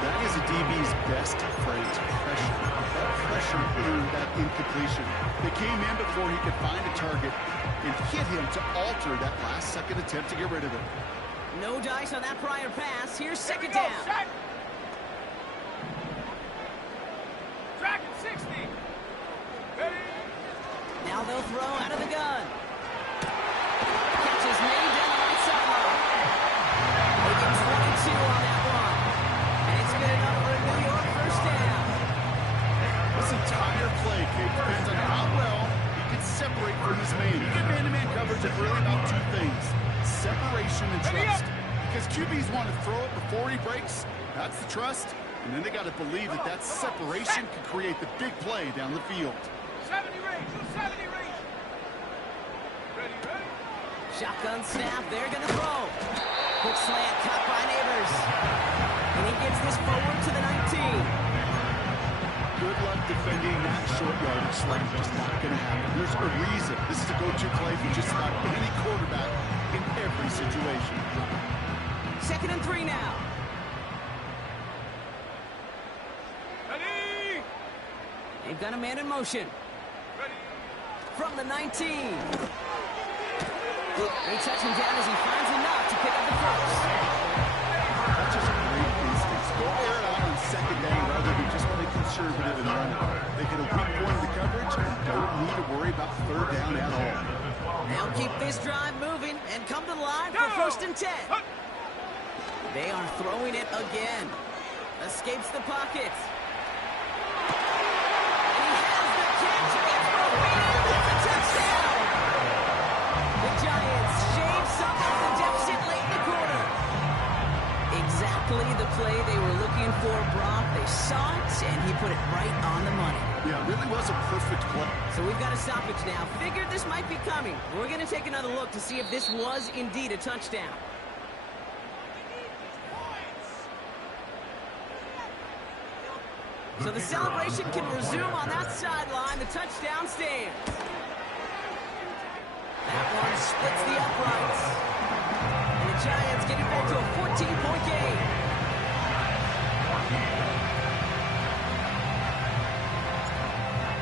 That is a DB's best phrase, pressure. That pressure earned that incompletion. They came in before he could find a target and hit him to alter that last-second attempt to get rid of it. No dice on that prior pass. Here's 2nd Go, down. set. Dragon 60. Ready? Now they'll throw out of the gun. Catch is made down the right sideline. They get 22 on that one. And it's good enough for a New York 1st down. This entire play depends on how well he can separate from his man. You get man-to-man coverage of really about 2 things: separation and trust. Because QBs want to throw it before he breaks. That's the trust. And then they got to believe that that separation can create the big play down the field. 70 range. 70 range. Ready? Shotgun snap. They're going to throw. Quick slant cut by Neighbors. And he gets this forward to the 19. Good luck defending that short yardage slant. Just not going to happen. There's a reason. This is a go-to play for just about any quarterback in every situation. 2nd and 3 now. Ready? They've got a man in motion. Ready? From the 19. They touch him down as he finds enough to pick up the 1st. That's just a great instance. Go air it out on 2nd down rather than just play conservative and run it. They get a weak point in the coverage and don't need to worry about 3rd down at all. They'll keep this drive moving and come to the line for 1st and 10. They are throwing it again. Escapes the pocket. And he has the catch. It's Rowena. That's a touchdown. The Giants shave some of the deficit late in the quarter. Exactly the play they were looking for, Brock. They saw it, and he put it right on the money. Yeah, it really was a perfect play. So we've got a stoppage now. Figured this might be coming. We're going to take another look to see if this was indeed a touchdown. So the celebration can resume on that sideline. The touchdown stands. That one splits the uprights. And the Giants getting back to a 14-point game.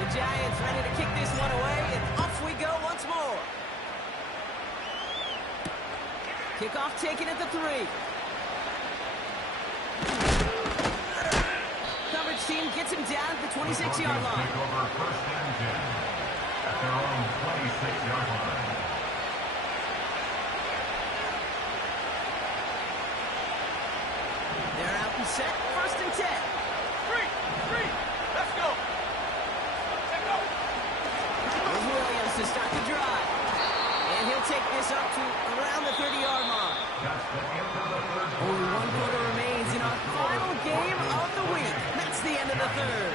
The Giants ready to kick this one away, and off we go once more. Kickoff taken at the 3. Coverage team gets him down at the 26-yard line. Take over 1st and 10 at their own 26-yard line. They're out and set. 1st and 10. 3. Let's go. Take off. There's Williams to start the drive. And he'll take this up to around the 30-yard mark. That's the end of the 3rd quarter. Only 1 quarter remains in our final game of the week. That's the end of the 3rd.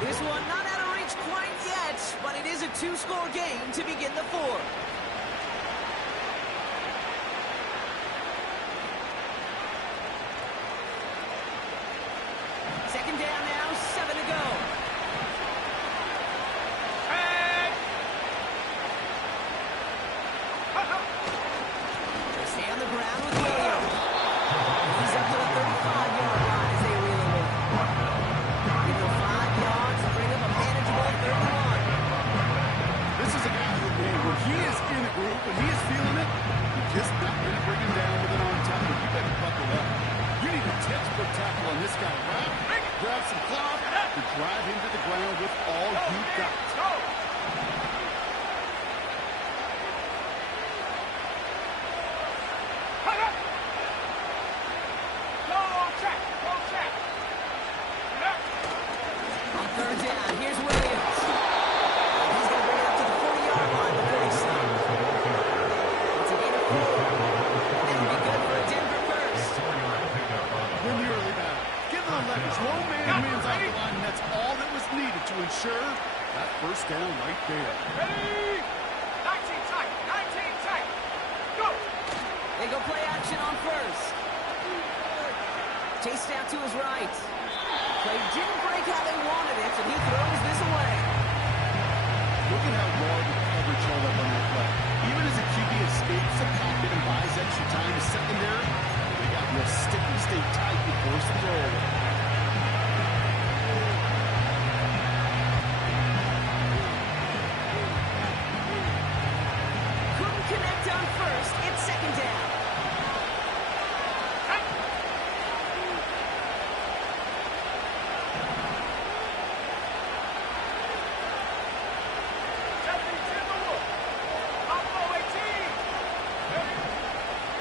14. This one not out of reach quite yet, but it is a 2-score game to begin the 4th. Second down now, 7 to go. And They go play action on first. Chased out to his right. Play didn't break how they wanted it, and he throws this away. Look at how well the coverage held up on that play. Even as a QB escapes the pocket and buys extra time to secondary, they got real sticky, stayed tight and forced the throw away. Couldn't connect on first. It's second down.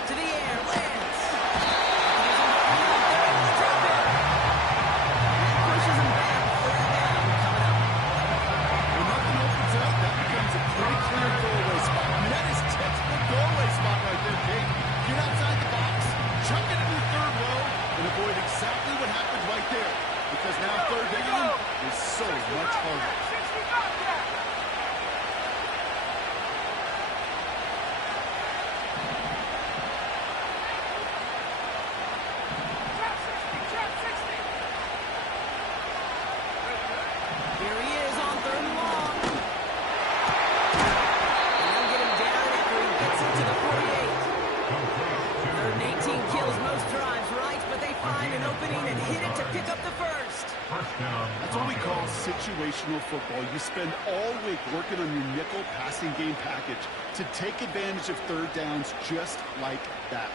To the air, lands. Pushes him back, third down, coming up. When nothing opens up, that becomes a pretty clear throwaway spot. I mean, that is textbook throwaway spot right there, Kate. Get outside the box, chuck it into the third row, and avoid exactly what happened right there. Because now third down is so much harder. Here he is on third and long. And they'll get him down after he gets into the 48. Third and 18 kills most drives, right? But they find an opening and hit it to pick up the first. That's what we call situational football. You spend all week working on your nickel passing game package to take advantage of third downs just like that.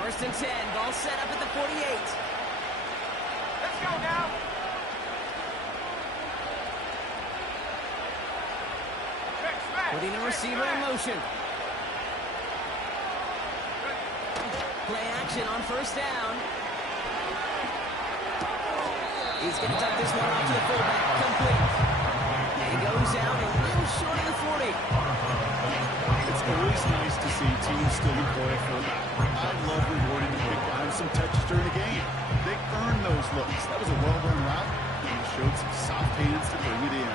First and 10, ball set up at the 48. Let's go now. Check smash. Putting a receiver in motion. Play action on first down. He's going to tuck this one off to the fullback. Complete. And he goes out a little short of the 40. It's always nice to see teams still employ a fullback. I love rewarding the big guys some touches during the game. They earn those looks. That was a well-run route, and he showed some soft hands to bring it in.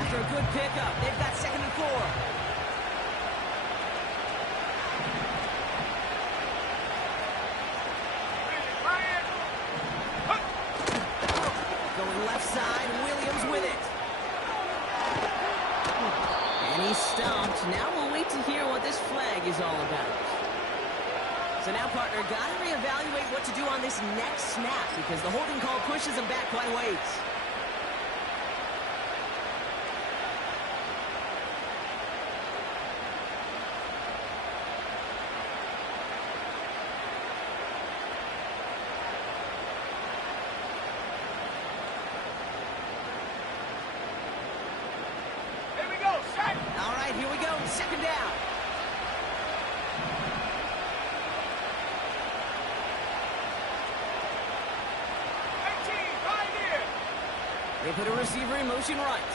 After a good pickup, they've got second and 4. Going left side, Williams with it. And he's stopped. Now we'll wait to hear what this flag is all about. So now, partner, got to reevaluate what to do on this next snap because the holding call pushes him back quite a ways. Here we go, set. All right, here we go. Second down. They put a receiver in motion right.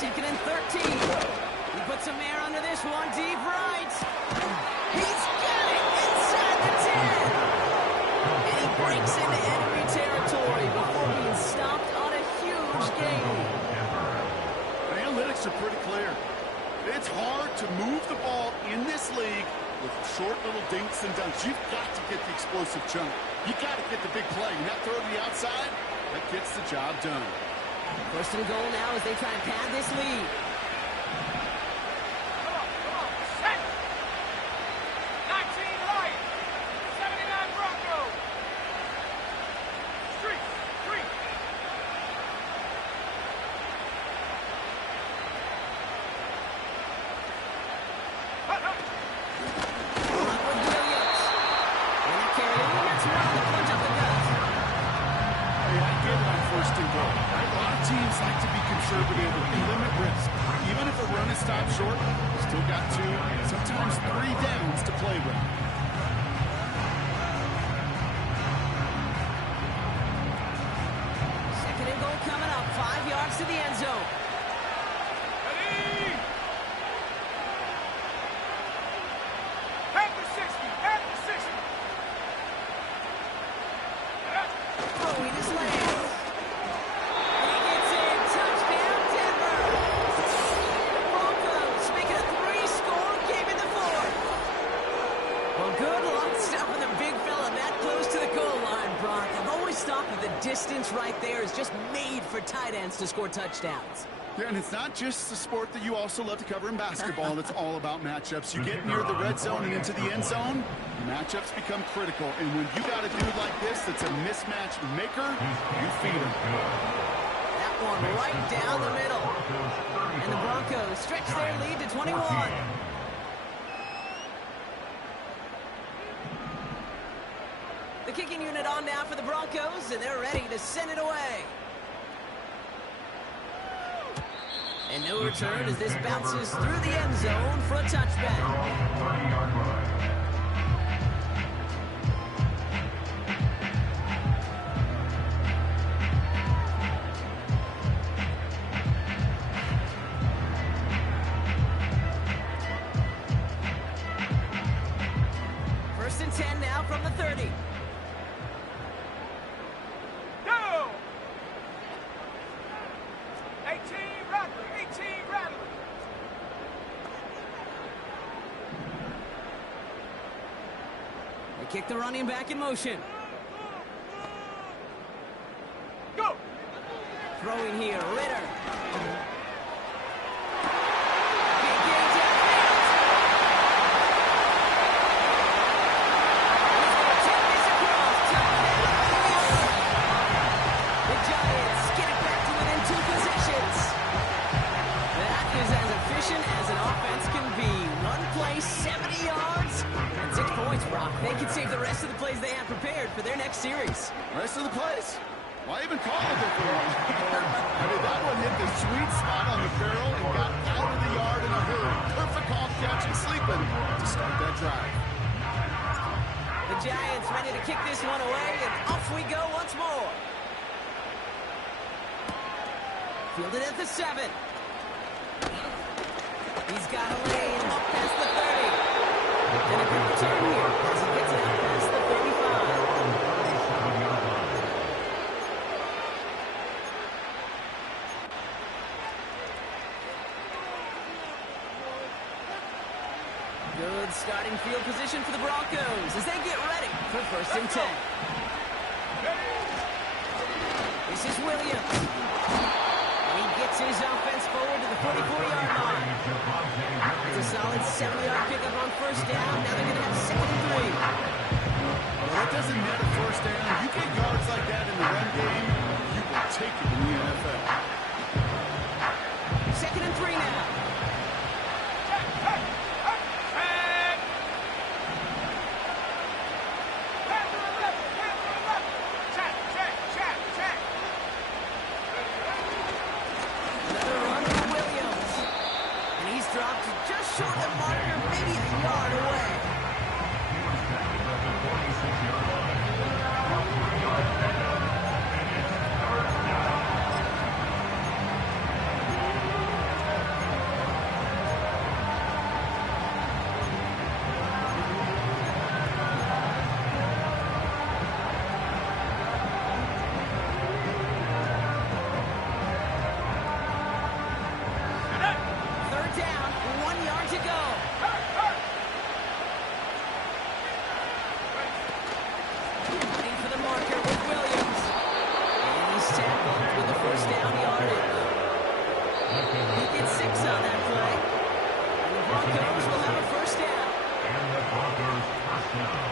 Second and 13. He puts some air under this one. Deep right. He's got it inside the 10. And he breaks into enemy territory before being stopped on a huge gain. The analytics are pretty clear. It's hard to move the ball in this league with short little dinks and dunks. You've got to get the explosive chunk. You got to get the big play. And that throw to the outside, that gets the job done. First and goal now as they try and pad this lead. Come on, set. 19 Lions, 79 Broncos. Street. Run with Williams. And that carry over. That's one on the punch up the gut. Hey, I get it on first and goal. Right? A lot of teams like to be conservative and limit risk. Even if a run is stopped short, still got 2, sometimes 3 downs to play with. Second and goal coming up. 5 yards to the end zone. Ready? Head to 60, head to 60. Oh, he just The distance right there is just made for tight ends to score touchdowns. Yeah, and it's not just the sport that you also love to cover in basketball. It's all about matchups. You get near the red zone and into the end zone, matchups become critical. And when you got a dude like this that's a mismatch maker, you feed him. That one right down the middle. And the Broncos stretch their lead to 21. The kicking unit on now for the Broncos, and they're ready to send it away. And no return as this bounces through the end zone for a touchback. 30-yard line. First and 10 now from the 30. Go! 18 Rattler, 18 Rattler. They kick the running back in motion. Go! Throwing here, Ritter. They can save the rest of the plays they have prepared for their next series. Rest of the plays? Why even call it a different one? I mean, that one hit the sweet spot on the barrel and got out of the yard in a hurry. Perfect off catch and sleeping to start that drive. The Giants ready to kick this one away, and off we go once more. Fielded at the 7. He's got a lane up past the 30. And a good return here as he gets it out past the 35. Good starting field position for the Broncos as they get ready for first and 10. This is Williams. And he gets his offense forward to the 44-yard line. It's a solid 7-yard pickup on first down. Now they're going to have second and 3. Well, it doesn't matter first down. You get yards like that in the run game, you will take it in the NFL. Second and 3 now. Another run for Williams. And he's dropped just short of the marker, maybe a yard away. Third down, 1 yard to go. Waiting for the marker with Williams. And he's tackled with the first down yardage. He gets 6 on that play. And the Broncos will have a first down. And the Broncos first down.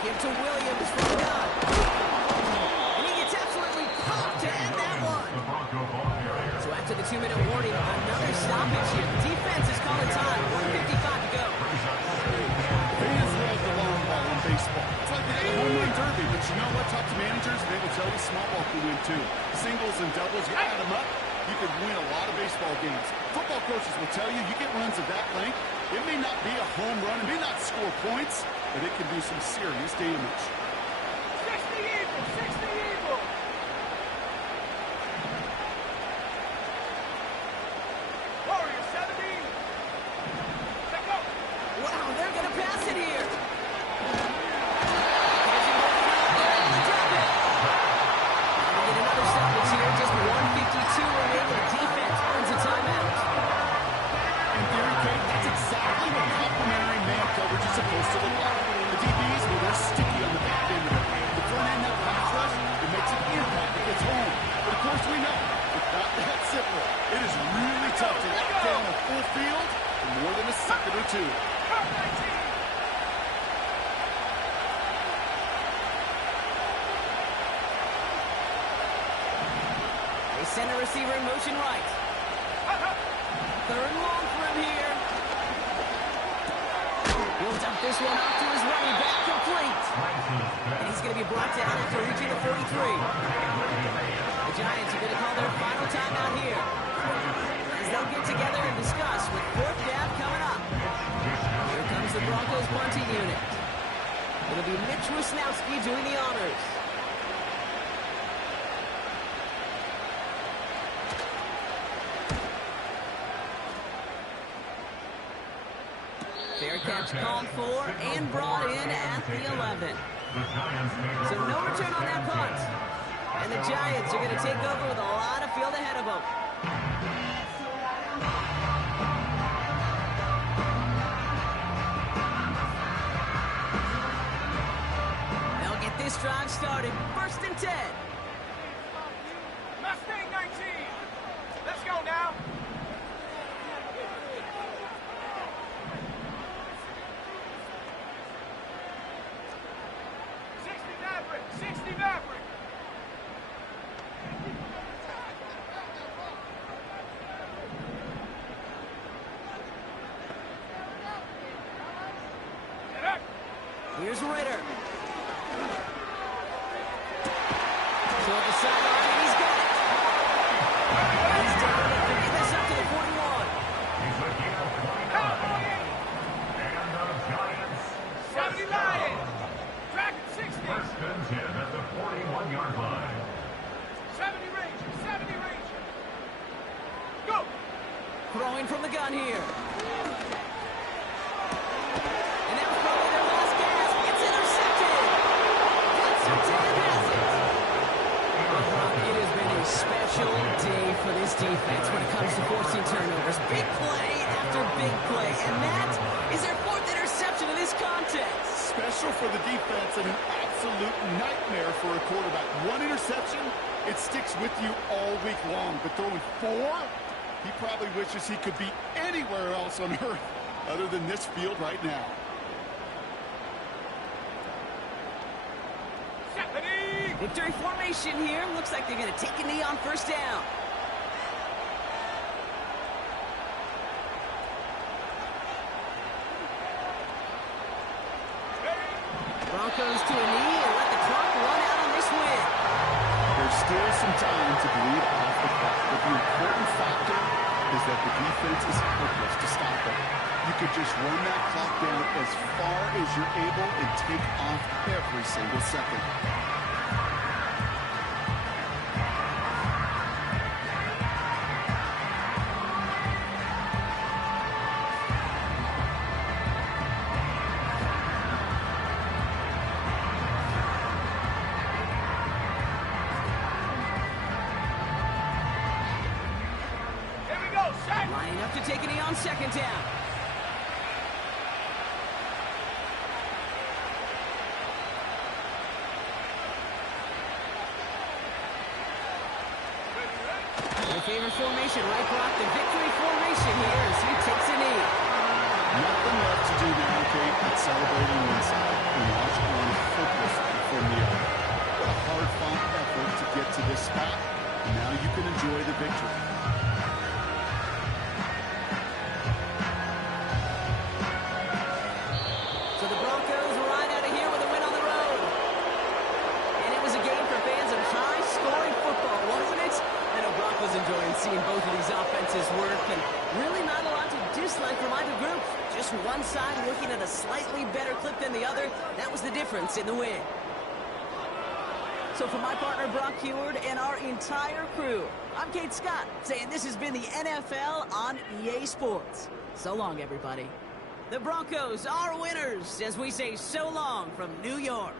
Give to Williams for the gun. And he gets absolutely popped to end that one. The Bronco ball carrier. So after the 2-minute warning, another stoppage here. The defense is calling time. 1:55 to go. Fans love the long ball in baseball. It's like the home run derby, but you know what? Talk to managers, they will tell you small ball can win too. Singles and doubles, you add them up, you could win a lot of baseball games. Football coaches will tell you, you get runs of that length, it may not be a home run, it may not score points, but it can do some serious damage. 60 Eagles, 60 Eagles. second or 2. They send a receiver in motion right. Third and long for him here. He'll dump this one off to his running back, complete. And he's going to be brought down after reaching the 43. The Giants are going to call their final timeout here, as they'll get together and discuss with fourth down coming up. Here comes the Broncos punting unit. It'll be Mitch Wisnowski doing the honors. Fair catch called for and brought in at the 11. So no return on that punt. And the Giants are going to take over with a lot of field ahead of them. They'll get this drive started. 1st and 10. Mustang 19. Let's go now. 60 Maverick. Here's Ritter. Toward the sideline, and he's got it. He's taking it to get this up to the 41. He's looking at 29. And the Giants 70 Lions. Dragon 60. 1st and 10 at the 41-yard line. 70 Rangers. 70 Rangers. Go. Throwing from the gun here. And that was probably their last gasp. It's intercepted. That's Sertan has it. It has been a special day for this defense when it comes to forcing turnovers. Big play after big play. And that is their 4th interception of this contest. Special for the defense and an absolute nightmare for a quarterback. 1 interception, it sticks with you all week long. But throwing 4, he probably wishes he could be anywhere else on earth other than this field right now. Victory formation here. Looks like they're going to take a knee on 1st down. Broncos to a knee and let the clock run out on this win. There's still some time to bleed off the clock, but the important factor is that the defense is helpless to stop it. You could just run that clock down as far as you're able and take off every single second. Lining up to take a knee on 2nd down. Their favorite formation, right, Brock? The victory formation here as he takes a knee. Nothing left to do now, Kate, but celebrating one side and watch one hopelessly from the other. What a hard-fought effort to get to this spot, and now you can enjoy the victory. So the Broncos ride out of here with a win on the road. And it was a game for fans of high-scoring football, wasn't it? I know Broncos enjoying seeing both of these offenses work, and really not a lot to dislike from either group. Just one side working at a slightly better clip than the other. That was the difference in the win. So for my partner, Brock Heward, and our entire crew, I'm Kate Scott, saying this has been the NFL on EA Sports. So long, everybody. The Broncos are winners as we say so long from New York.